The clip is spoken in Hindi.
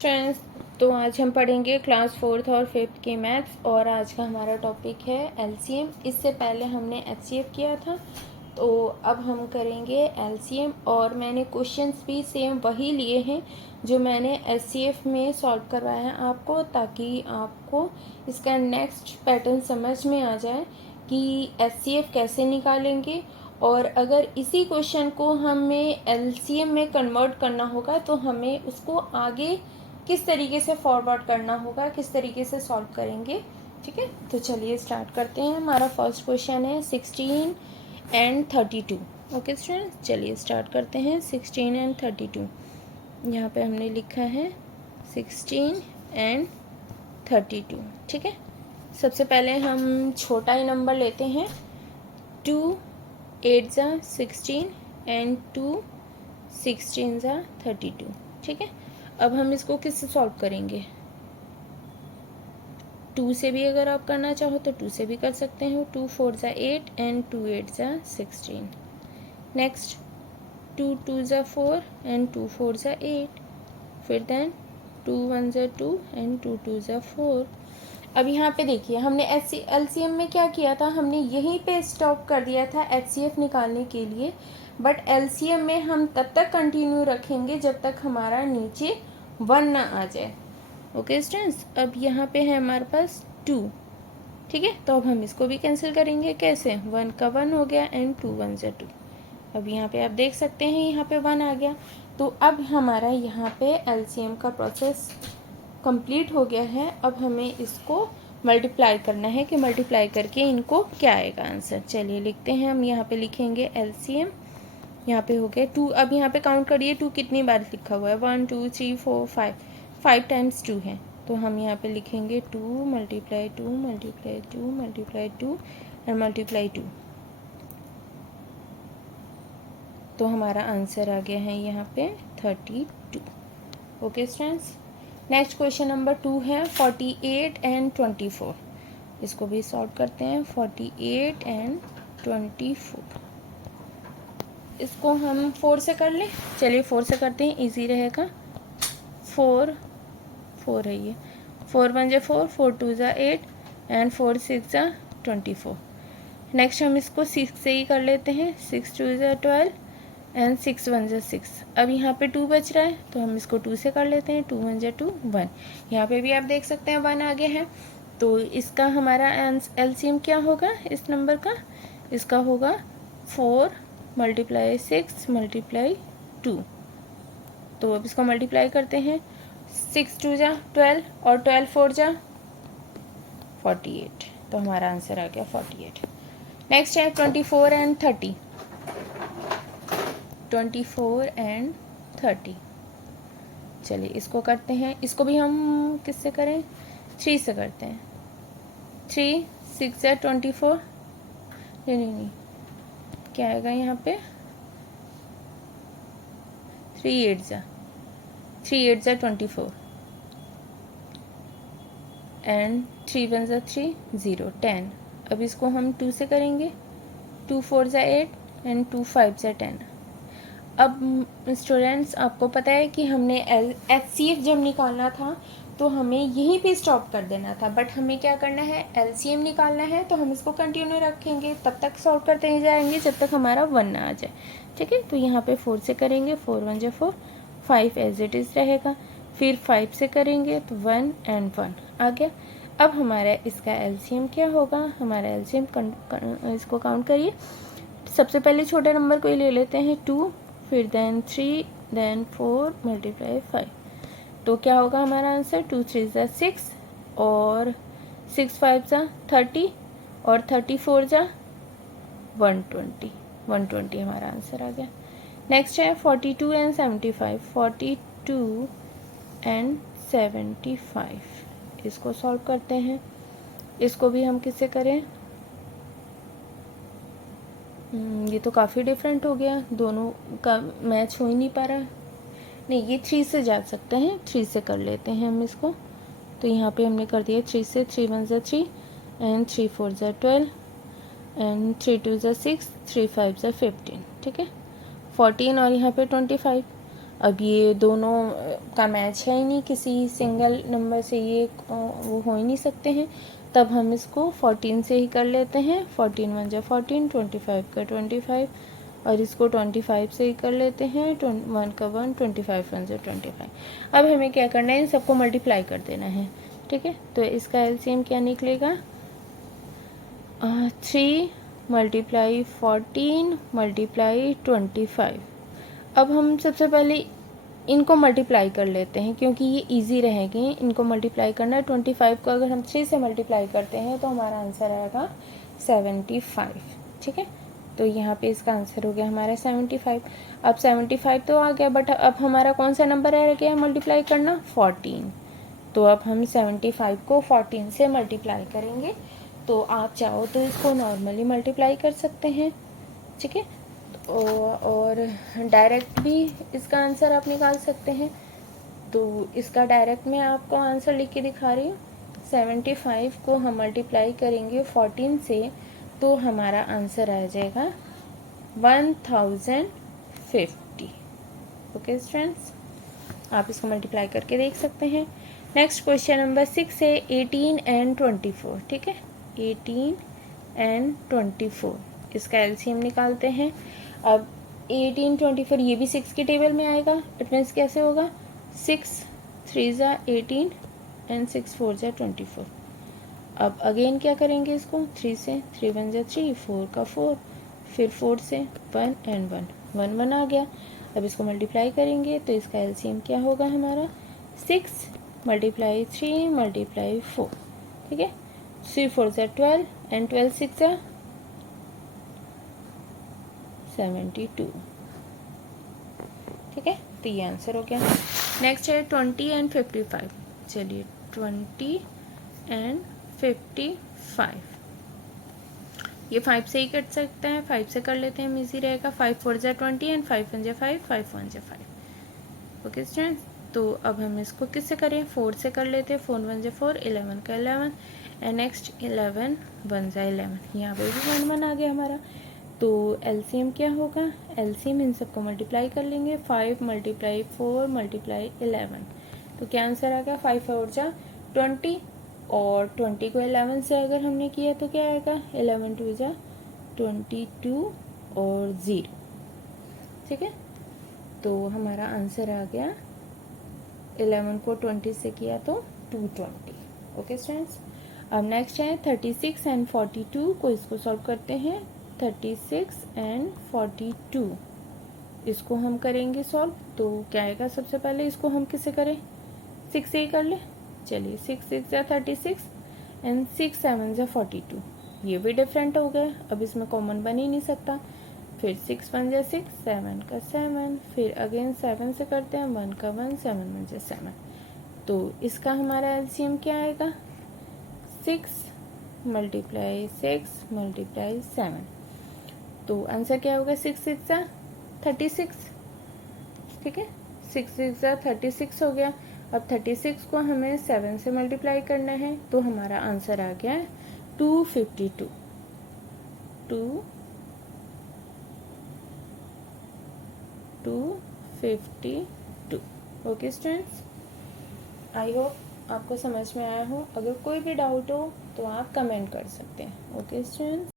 फ्रेंड्स, तो आज हम पढ़ेंगे क्लास 4th और 5th की मैथ्स। और आज का हमारा टॉपिक है एलसीएम। इससे पहले हमने एचसीएफ किया था, तो अब हम करेंगे एलसीएम। और मैंने क्वेश्चंस भी सेम वही लिए हैं जो मैंने एचसीएफ में सॉल्व करवाया है आपको, ताकि आपको इसका नेक्स्ट पैटर्न समझ में आ जाए कि एचसीएफ कैसे निकालेंगे। और अगर इसी क्वेश्चन को हमें एलसीएम में कन्वर्ट करना होगा तो हमें उसको आगे किस तरीके से फॉरवर्ड करना होगा, किस तरीके से सॉल्व करेंगे। ठीक है, तो चलिए स्टार्ट करते हैं। हमारा फर्स्ट क्वेश्चन है 16 एंड 32। ओके स्टूडेंट्स, चलिए स्टार्ट करते हैं। 16 एंड 32 यहाँ पे हमने लिखा है 16 एंड 32। ठीक है, सबसे पहले हम छोटा ही नंबर लेते हैं। 2 8 ज़ा 16 एंड 2 16 ज़ा 32। ठीक है, अब हम इसको किससे सॉल्व करेंगे। 2 से भी अगर आप करना चाहो तो 2 से भी कर सकते हो। 2 4 ज़ा 8 एंड 2 8 ज़ा 16। नेक्स्ट 2 2 ज़ा 4 एंड 2 4 ज़ा 8। फिर देन 2 1 ज़ा 2 एंड 2 2 ज़ा 4। अब यहाँ पे देखिए, हमने एलसीएम में क्या किया था, हमने यहीं पे स्टॉप कर दिया था एचसीएफ निकालने के लिए। बट एलसीएम में हम तब तक कंटिन्यू रखेंगे जब तक हमारा नीचे 1 ना आ जाए। ओके स्टूडेंट्स, अब यहाँ पे है हमारे पास 2। ठीक है, तो अब हम इसको भी कैंसिल करेंगे। कैसे, 1 का 1 हो गया एंड 2 1 ज़ा 2। अब यहाँ पे आप देख सकते हैं यहाँ पे 1 आ गया। तो अब हमारा यहाँ पे एलसीएम का प्रोसेस कंप्लीट हो गया है। अब हमें इसको मल्टीप्लाई करना है कि मल्टीप्लाई करके इनको क्या आएगा आंसर। चलिए लिखते हैं, हम यहाँ पे लिखेंगे एलसीएम। यहाँ पे हो गया 2। अब यहाँ पे काउंट करिए 2 कितनी बार लिखा हुआ है। 1 2 3 4 5 5 टाइम्स 2 है। तो हम यहाँ पे लिखेंगे 2 multiply 2 multiply 2 multiply 2 and multiply 2। तो हमारा आंसर आ गया है यहाँ पे 32। Okay students, next question number 2 है 48 एंड 24। इसको भी सॉल्व करते हैं। 48 एंड 24, इसको हम 4 से कर लें। चलिए 4 से करते हैं, इजी रहेगा। 4 4 है ये। 4 1 ज़ा 4, 4 2 ज़ा 8 एंड 4 6 ज़ा 24। नेक्स्ट हम इसको 6 से ही कर लेते हैं। 6 2 ज़ा 12 एंड 6 1 ज़ा 6। अब यहाँ पे 2 बच रहा है तो हम इसको 2 से कर लेते हैं। 2 1 ज़ा 2 1। यहाँ पे भी आप देख सकते हैं 1 आ गया है। तो इसका हमारा एलसीएम क्या होगा इस नंबर का। इसका होगा 4 मल्टीप्लाई 6 मल्टीप्लाई 2। तो अब इसको मल्टीप्लाई करते हैं। 6 2 ज़ा 12 और 12 4 ज़ा 48। तो हमारा आंसर आ गया 48। नेक्स्ट है 24 एंड 30। 24 एंड 30, चलिए इसको करते हैं। इसको भी हम किससे करें, 3 से करते हैं। 3 6 ज़ा 24, नहीं, क्या आएगा यहाँ पे, 3 8 ज़ा 24 एंड 3 1 ज़ा 3 0 10। अब इसको हम 2 से करेंगे। 2 4 ज़ा 8 एंड 2 5 ज़ा 10। अब स्टूडेंट्स, आपको पता है कि हमने एचसीएफ जब निकालना था तो हमें यहीं पे स्टॉप कर देना था। बट हमें क्या करना है, एलसीएम निकालना है, तो हम इसको कंटिन्यू रखेंगे, तब तक सॉल्व करते ही जाएंगे जब तक हमारा 1 ना आ जाए। ठीक है, तो यहाँ पे 4 से करेंगे। 4 1 ज़ा 4, 5 एज इट इज़ रहेगा। फिर 5 से करेंगे तो 1 एंड 1 आ गया। अब हमारा इसका एलसीएम क्या होगा, हमारा एलसीएम इसको काउंट करिए। सबसे पहले छोटे नंबर को ही ले लेते हैं, 2, फिर देन 3, देन 4 मल्टीप्लाई 5। तो क्या होगा हमारा आंसर, 2 3 ज़ा 6 और 6 5 ज़ा 30 और 34 ज़ा 120। 120 हमारा आंसर आ गया। नेक्स्ट है 42 एंड 75। 42 एंड 75, इसको सॉल्व करते हैं। इसको भी हम किससे करें, ये तो काफ़ी डिफरेंट हो गया, दोनों का मैच हो ही नहीं पा रहा। नहीं, ये 3 से जा सकते हैं, 3 से कर लेते हैं हम इसको। तो यहाँ पे हमने कर दिया 3 से। 3 1 ज़ा 3 एंड 3 4 ज़ा 12 एंड 3 2 ज़ा 6, 3 5 ज़ा 15। ठीक है, 14 और यहाँ पे 25। अब ये दोनों का मैच है ही नहीं, किसी सिंगल नंबर से ये वो हो ही नहीं सकते हैं, तब हम इसको 14 से ही कर लेते हैं। 14 1 जा 14, 25 का 25, और इसको 25 से ही कर लेते हैं। 1 का 1, 25 1 जा 25। अब हमें क्या करना है, इन सबको मल्टीप्लाई कर देना है, ठीक है। तो इसका एलसीएम क्या निकलेगा, 3 मल्टीप्लाई 14 मल्टीप्लाई 25। अब हम सबसे पहले इनको मल्टीप्लाई कर लेते हैं क्योंकि ये इजी रहेगी, इनको मल्टीप्लाई करना। 25 को अगर हम 3 से मल्टीप्लाई करते हैं तो हमारा आंसर आएगा 75, ठीक है। तो यहाँ पे इसका आंसर हो गया हमारा 75। अब 75 तो आ गया, बट अब हमारा कौन सा नंबर रह गया मल्टीप्लाई करना, 14। तो अब हम 75 को 14 से मल्टीप्लाई करेंगे। तो आप चाहो तो इसको नॉर्मली मल्टीप्लाई कर सकते हैं, ठीक है, और डायरेक्ट भी इसका आंसर आप निकाल सकते हैं। तो इसका डायरेक्ट मैं आपको आंसर लिख के दिखा रही हूँ। 75 को हम मल्टीप्लाई करेंगे 14 से, तो हमारा आंसर आ जाएगा 1050। ओके स्टूडेंट्स, आप इसको मल्टीप्लाई करके देख सकते हैं। नेक्स्ट क्वेश्चन नंबर 6 है 18 एंड 24, ठीक है। 18 एंड 24, इसका एलसीएम निकालते हैं। अब 18 24 ये भी 6 की टेबल में आएगा। इट मीन्स कैसे होगा, 6 3 जा 18 एंड 6 4 जा 24। अब अगेन क्या करेंगे इसको, 3 से, 3 1 जा 3, 4 का 4, फिर 4 से 1 एंड 1 1 1 आ गया। अब इसको मल्टीप्लाई करेंगे तो इसका एलसीएम क्या होगा हमारा, 6 मल्टीप्लाई 3 मल्टीप्लाई 4, ठीक है। 3 4 जा 12 एंड 12 6 जा 72, ठीक है। तो ये आंसर हो गया। नेक्स्ट है 20 एंड 55। चलिए 20 एंड 55, ये 5 से ही कट सकते हैं, 5 से कर लेते हैं, इजी रहेगा। 5 4 जा 20 एंड 5 1 जा 5, 5 1 जा 5। ओके स्टूडेंट्स, तो अब हम इसको किससे करें, 4 से कर लेते हैं। 4 1 जा 4, 11 का 11 एंड नेक्स्ट 11 1 जा 11, यहाँ पे भी 1 1 आ गया हमारा। तो एलसीएम क्या होगा, एलसीएम इन सबको मल्टीप्लाई कर लेंगे। 5 मल्टीप्लाई 4 मल्टीप्लाई 11, तो क्या आंसर आ गया, 5 4 जा 20, और 20 को 11 से अगर हमने किया तो क्या आएगा, 11 2 जा 22 और 0, ठीक है। तो हमारा आंसर आ गया, 11 को 20 से किया तो 220। ओके स्टूडेंट्स, अब नेक्स्ट है 36 एंड 42 को, इसको सॉल्व करते हैं। 36 एंड 42 इसको हम करेंगे सॉल्व। तो क्या आएगा, सबसे पहले इसको हम किससे करें, 6 से ही कर ले। चलिए 6 6 जा 36 एंड 6 7 जा 42, ये भी डिफरेंट हो गया, अब इसमें कॉमन बन ही नहीं सकता। फिर 6 1 जा 6, 7 का 7, फिर अगेन 7 से करते हैं, 1 का 1, 7 1 जा 7। तो इसका हमारा एलसीएम क्या आएगा, 6 मल्टीप्लाई 6 मल्टीप्लाई 7। तो आंसर क्या होगा, 6 6 जा 36, ठीक है। 6 6 जा 36 हो गया। अब 36 को हमें 7 से मल्टीप्लाई करना है, तो हमारा आंसर आ गया 252। 252। ओके स्टूडेंट्स, आई होप आपको समझ में आया हो। अगर कोई भी डाउट हो तो आप कमेंट कर सकते हैं। Okay students.